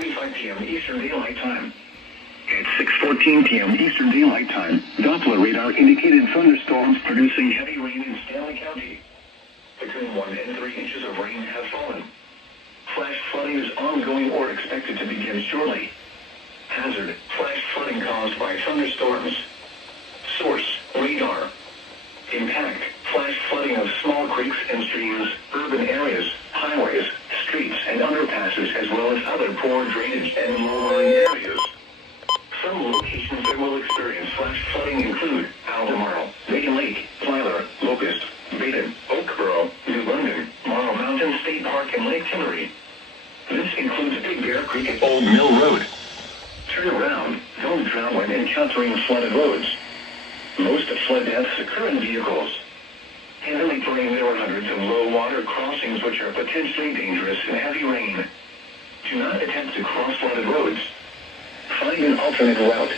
6:45 p.m. Eastern Daylight Time. At 6:14 p.m. Eastern Daylight Time, Doppler radar indicated thunderstorms producing heavy rain in Stanley County. Between 1 and 3 inches of rain have fallen. Flash flooding is ongoing or expected to begin shortly. Hazard: flash flooding caused by thunderstorms. Source: radar. Impact: flash flooding of small creeks and streams, urban areas, highways, streets, and underpasses, as well as other poor drainage and low-lying areas. Some locations that will experience flash flooding include Albemarle, Bacon Lake, Tyler, Locust, Baden, Oakboro, New London, Marble Mountain State Park, and Lake Tillery. This includes Big Bear Creek and Old Mill Road. Turn around. Don't drown when encountering flooded roads. Most flood deaths occur in vehicles. Handily bring there are hundreds of low-water crossings which are potentially dangerous in heavy rain. Do not attempt to cross flooded roads. Find an alternate route.